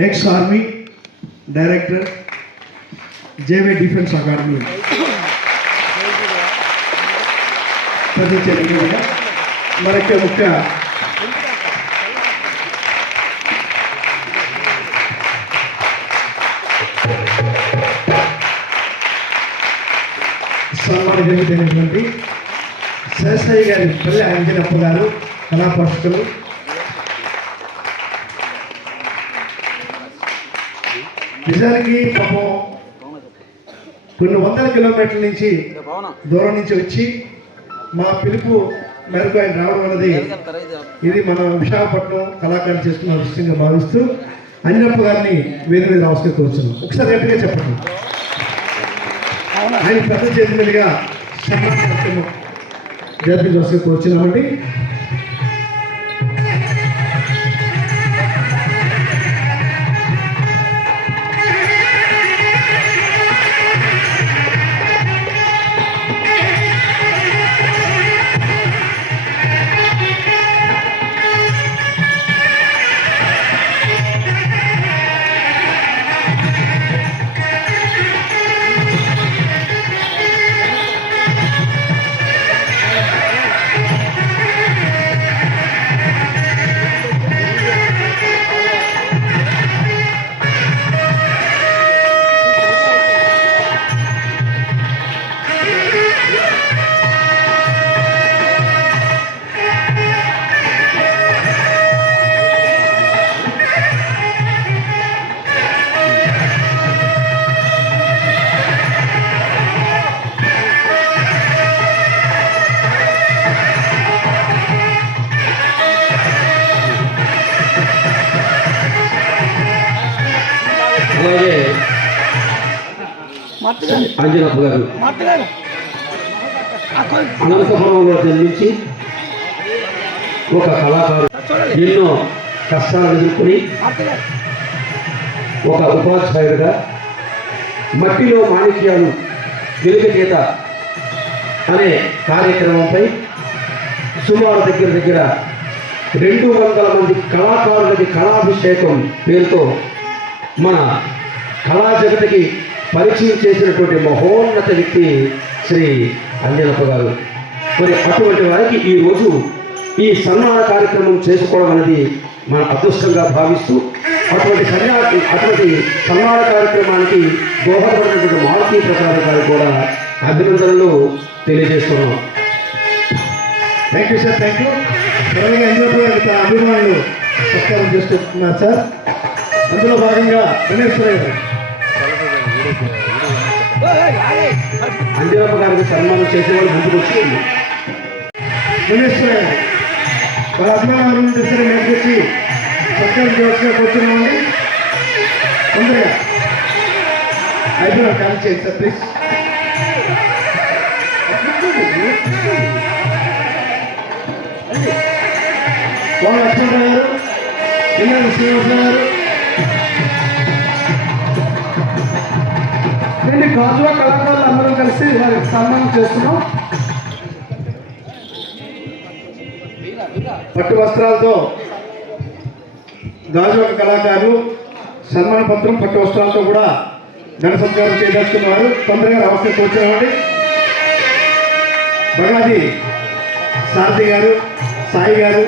X army director జేవే defence academy మనకి మరొక ముఖ్య సన్మాన జరిగినటువంటి శేషయ్య గారి పల్లె అంజనప్ప గారు కళా నిజానికి పాపం కొన్ని వందల కిలోమీటర్ల నుంచి దూరం నుంచి వచ్చి మా పిలుపు మేరకు ఆయన రావడం అనేది ఇది మన విశాఖపట్నం కళాకారులు చేసుకున్న విషయంగా భావిస్తూ అంజనప్ప గారిని వేరు మీద అవసరం ఒకసారి గట్టిగా చెప్పండి. ఆయన పెద్ద చేతి మీదుగా సన్మాన కార్యక్రమం జరిపించవలసి అలాగే అంజనప్ప గారు. అనంతపురంలో జన్మించి ఒక కళాకారుడు. ఎన్నో కష్టాలు ఎదుర్కొని ఒక ఉపాధ్యాయుడిగా మట్టిలో మాణిక్యాలు వెలుగుచేత అనే కార్యక్రమంపై సుమారు దగ్గర దగ్గర రెండు వందల మంది కళాకారులకి కళాభిషేకం పేరుతో మన కళా జగతికి పరిచయం చేసినటువంటి మహోన్నత వ్యక్తి శ్రీ అంజనప్ప గారు. మరి అటువంటి వారికి ఈరోజు ఈ సన్మాన కార్యక్రమం చేసుకోవడం అనేది మన అదృష్టంగా భావిస్తూ అటువంటి సన్యా అటువంటి సన్మాన కార్యక్రమానికి దోహదపడినటువంటి మారుతి ప్రసాద్ గారు కూడా అభినందనలు తెలియజేస్తున్నాం. Thank you sir thank you త్వరగా ఎంజాయ్ అభిమానులు సత్కారం చేసుకుంటున్నారు సార్ అందులో భాగంగా గణేశ్వరయ్య గారు. అంజనప్ప గారికి సన్మానం చేసే వాళ్ళు ముందుకు వచ్చింది గణేశ్వరయ్య వాళ్ళ అభిమానం నుండి సరే మేము వచ్చి సత్కారం చేయవలసిన కూర్చున్నామండి. తొందరగా అయిపోయినా కాల్ చేయండి సార్ ప్లీజ్ వాళ్ళ లక్ష్మణరావు గారు ఎన్ఆర్ శ్రీనివాసరావు గారు నేను గాజువా కళాకారులు అందరం కలిసి వారికి సన్మానం చేస్తున్నాం. పట్టు వస్త్రాలతో గాజువా కళాకారులు సన్మాన పత్రం పట్టు వస్త్రాలతో కూడా ఘన సత్కారం చేయదలుచుకున్నారు తొందరగా అవసరం కూర్చోమండి భగవతి సారథి గారు సాయి గారు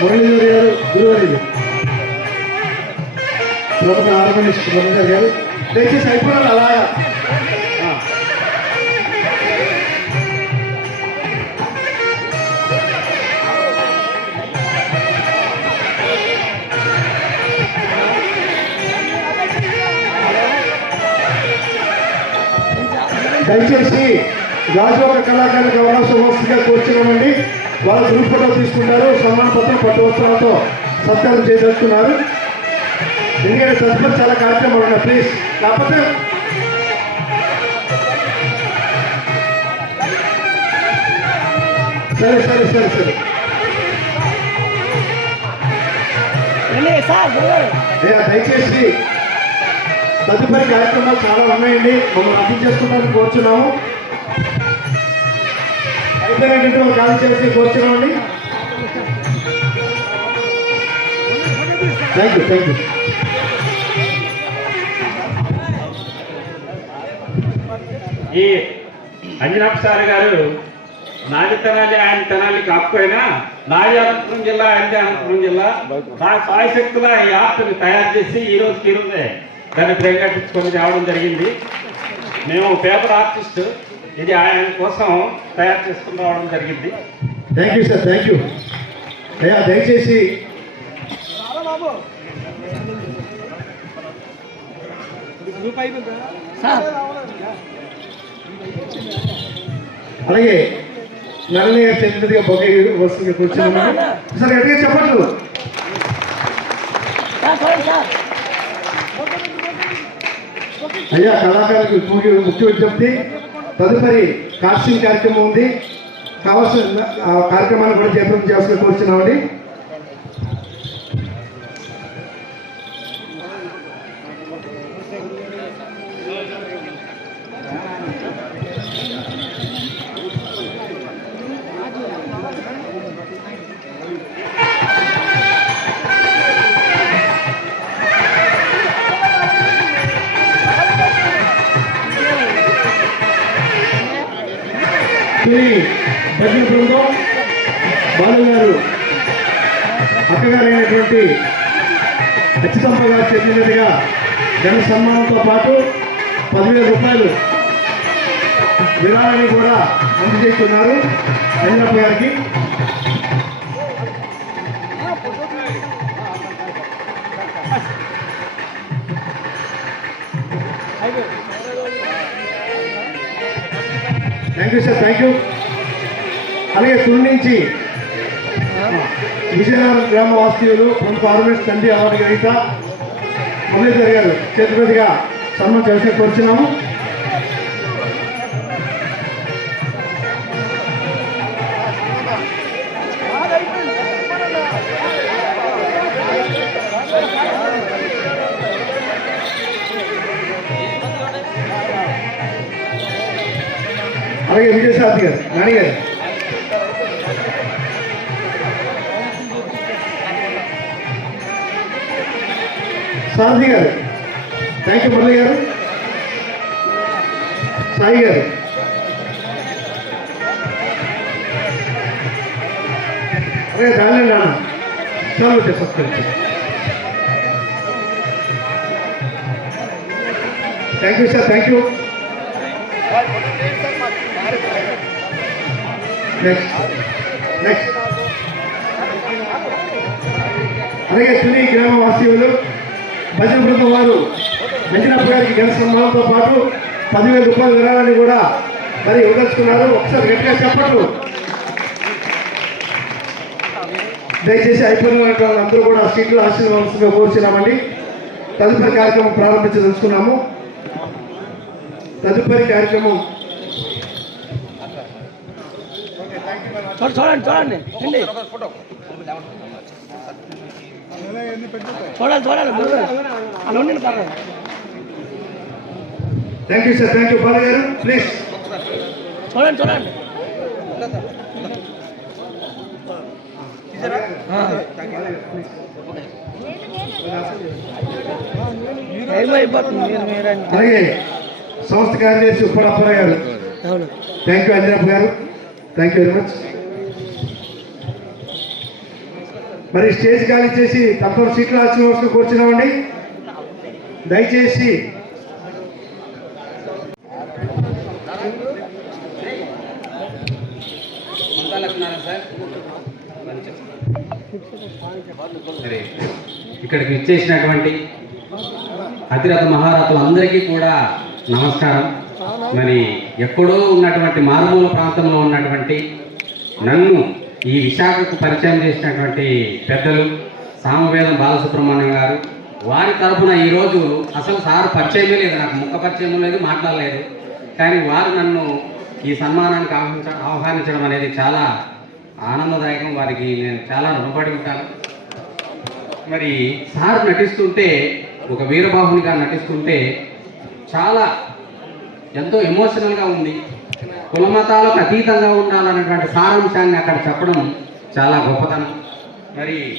మురళీధర్ గారు గురువారి ప్రముఖ ఆర్గనిస్ట్ మురళీధర్ గారు. దయచేసి అయిపోయారు అలాగా దయచేసి గాజువాక కళాకారుల గౌరవ సమస్యగా కూర్చున్నామండి. వాళ్ళు గ్రూప్ ఫోటో తీసుకుంటారు సన్మాన పత్రం పట్టు వస్త్రాలతో సత్కారం చేసేస్తున్నారు. ఎందుకంటే తదుపరి చాలా కార్యక్రమాలు ఉన్నాయి. ప్లీజ్ కాకపోతే సరే సరే సరే సరే. దయచేసి తదుపరి కార్యక్రమాలు చాలా ఉన్నాయండి. మమ్మల్ని అర్థం చేసుకుంటారని కోరుచున్నాము. ఇద్దరంటే ఒక చేసి కూర్చున్నామండి. థ్యాంక్ యూ థ్యాంక్ యూ ఈ అంజనాథ్ సార్ గారు నాది తెనాలి ఆయన తనాలి కాకపోయినా నాది అనంతపురం జిల్లా ఆయనది అనంతపురం జిల్లా. నా సాయశక్తుల ఈ ఆర్ట్ని తయారు చేసి ఈ రోజుకి ఈ రోజే దాన్ని ప్రేరేపించుకొని రావడం జరిగింది. మేము పేపర్ ఆర్టిస్ట్. ఇది ఆయన కోసం తయారు చేసుకుని రావడం జరిగింది. Thank you sir thank you అయ్యా దయచేసి అలాగే గారు చెప్పినట్టుగా బొకే వస్తుంది కూర్చున్నాము. సార్ గట్టిగా చెప్పట్లు అయ్యా కళాకారులకు ముఖ్య ముఖ్య విజ్ఞప్తి. తదుపరి కాస్టింగ్ కార్యక్రమం ఉంది. కావాల్సిన కార్యక్రమాన్ని కూడా చేపట్టం చేయాల్సిన కూర్చున్నామండి శ్రీ భజన బృందం బాలు గారు అక్కగారైనటువంటి అచ్చితంప గారు చెందినట్టుగా జన సన్మానంతో పాటు పదివేల రూపాయలు విరాళాన్ని కూడా అందజేస్తున్నారు. చంద్రప్ప గారికి. Thank you sir thank you అలాగే తుని నుంచి విజయనగరం గ్రామ వాస్తవ్యులు ప్రముఖ ఆర్మేస్ తండ్రి అవార్డు గ్రహీత మురళీధర్ గారు చేతిపతిగా సన్మానం చేసి కోరుచున్నాము. అలాగే విజయశాంతి గారు నాని గారు సారథి గారు థ్యాంక్ యూ మురళి గారు సాయి గారు అలాగే దాని నాన్న చాలు subscribe thank you sir thank you next next అలాగే తుని గ్రామవాసీవులు భజన బృందం వారు మంచినప్ప గారికి ఘన సన్మానంతో పాటు పదివేల రూపాయల విరాళాన్ని కూడా మరి ఇవ్వదలుచుకున్నారు. ఒకసారి గట్టిగా చెప్పట్లు దయచేసి అయిపోయిన వాళ్ళందరూ కూడా సీట్లు ఆశీర్వాదంగా కోరుచున్నామండి. తదుపరి కార్యక్రమం ప్రారంభించదలుచుకున్నాము. తదుపరి కార్యక్రమం చూడండి చూడండి చూడండి. చూడాలి చూడాలి. అలా ఉండండి పర్లేదు thank you sir thank you Bala గారు. ప్లీజ్ చూడండి చూడండి. అలాగే సంస్థ కార్యదర్శి ఉప్పడప్పరావు గారు. థ్యాంక్ యూ అంజనప్ప గారు. థ్యాంక్ యూ వెరీ మచ్ మరి స్టేజ్ ఖాళీ చేసి తప్పని సీట్లు ఆశీర్వాసం కూర్చున్నామండి. దయచేసి ఇక్కడికి ఇచ్చేసినటువంటి అతిరథ మహారథులందరికీ కూడా నమస్కారం. మరి ఎక్కడో ఉన్నటువంటి మారుమూల ప్రాంతంలో ఉన్నటువంటి నన్ను ఈ విశాఖకు పరిచయం చేసినటువంటి పెద్దలు సామవేదం బాలసుబ్రహ్మణ్యం గారు వారి తరపున ఈరోజు అసలు సార్ పరిచయమే లేదు నాకు ముఖ పరిచయం లేదు మాట్లాడలేదు. కానీ వారు నన్ను ఈ సన్మానానికి ఆహ్వానించ ఆహ్వానించడం అనేది చాలా ఆనందదాయకం. వారికి నేను చాలా రుణపడి ఉంటాను. మరి సార్ నటిస్తుంటే ఒక వీరబాహునిగా నటిస్తుంటే చాలా ఎంతో ఎమోషనల్గా ఉంది. కులమతాలకు అతీతంగా ఉండాలనేటువంటి సారాంశాన్ని అక్కడ చెప్పడం చాలా గొప్పతనం. మరి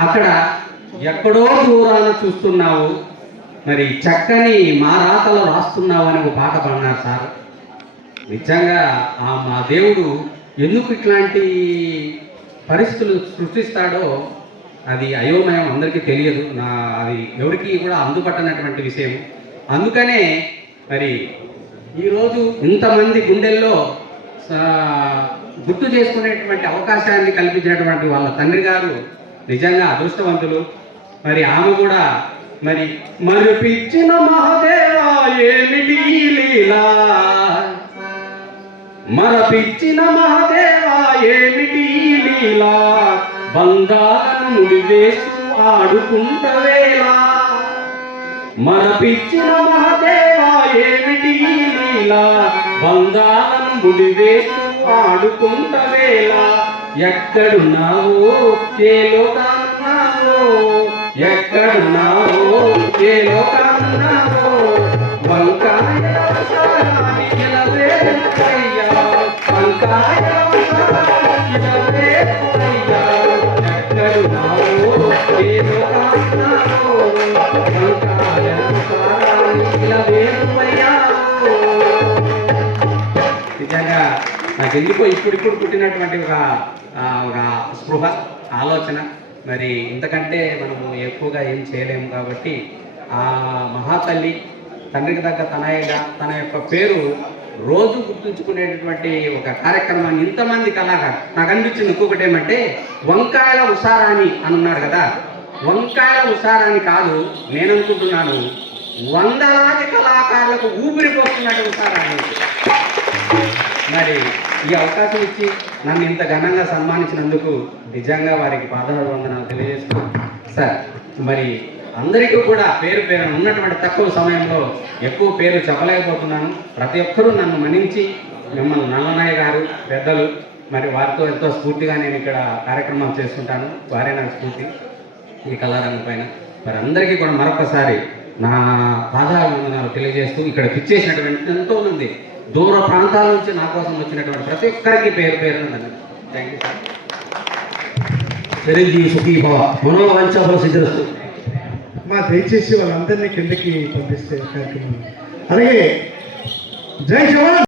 అక్కడ ఎక్కడో దూరాన చూస్తున్నావు మరి చక్కని మా రాతలు రాస్తున్నావు అని ఒక పాట పడినారు సార్. నిజంగా ఆ మా దేవుడు ఎందుకు ఇట్లాంటి పరిస్థితులు సృష్టిస్తాడో అది అయోమయం అందరికీ తెలియదు. నా అది ఎవరికి కూడా అందుపట్టనటువంటి విషయం. అందుకనే మరి ఈరోజు ఇంతమంది గుండెల్లో గుర్తు చేసుకునేటువంటి అవకాశాన్ని కల్పించినటువంటి వాళ్ళ తండ్రి గారు నిజంగా అదృష్టవంతులు. మరి ఆమె కూడా మరి మరిపించిన మహదేవా ఏమిటి లీలా? మరపిచ్చిన మహదేవా ఏమిటి ఈ లీలా? బంగారం ముడివేస్తూ ఆడుకుంటవేలా మరపిచ్చిన మహదేవ ఏమిటి ఈ లీలా? బంగారం ముడివేస్తూ ఆడుకుంటవేలా ఎక్కడున్నావో ఏ లోకాన్నావో. ఎక్కడున్నావో ఏ లోకాన్నావో. వంకాయ వంకాయ ఎక్కడున్నావో ఏ లోకాన్నావో. వంకాయ నిజంగా నాకు ఎందుకో ఇప్పుడిప్పుడు పుట్టినటువంటి ఒక ఒక స్పృహ ఆలోచన. మరి ఇంతకంటే మనము ఎక్కువగా ఏం చేయలేము కాబట్టి ఆ మహాతల్లి తండ్రికి తగ్గ తనయగా తన యొక్క పేరు రోజు గుర్తుంచుకునేటటువంటి ఒక కార్యక్రమాన్ని ఇంతమంది కళాకారు నాకు అనిపించింది ఇంకొకటి ఏమంటే వంకాయల ఉసారాని అని కదా. వంకాయల ఉసారాని కాదు నేను అనుకుంటున్నాను వందలాది కళాకారులకు ఊపిరి పోస్తున్నట్టు మరి ఈ అవకాశం ఇచ్చి నన్ను ఇంత ఘనంగా సన్మానించినందుకు నిజంగా వారికి పాదాభివందనాలు తెలియజేస్తూ సార్ మరి అందరికీ కూడా పేరు పేరు ఉన్నటువంటి తక్కువ సమయంలో ఎక్కువ పేరు చెప్పలేకపోతున్నాను. ప్రతి ఒక్కరూ నన్ను మన్నించి మిమ్మల్ని నల్లనాయ గారు పెద్దలు మరి వారితో ఎంతో స్ఫూర్తిగా నేను ఇక్కడ కార్యక్రమం చేస్తుంటాను. వారే నాకు స్ఫూర్తి ఈ కళారంగం పైన. మరి అందరికీ కూడా మరొకసారి నా పాదాభివందనాలు తెలియజేస్తూ ఇక్కడ పిచ్చేసినటువంటి ఎంతోమంది దూర ప్రాంతాల నుంచి నా కోసం వచ్చినటువంటి ప్రతి ఒక్కరికి పేరు పేరు థ్యాంక్ యూ చిరంజీవి సుఖీ భవ మా దయచేసి వాళ్ళందరినీ కిందకి పంపిస్తే కార్యక్రమం. అలాగే జై జవాన్!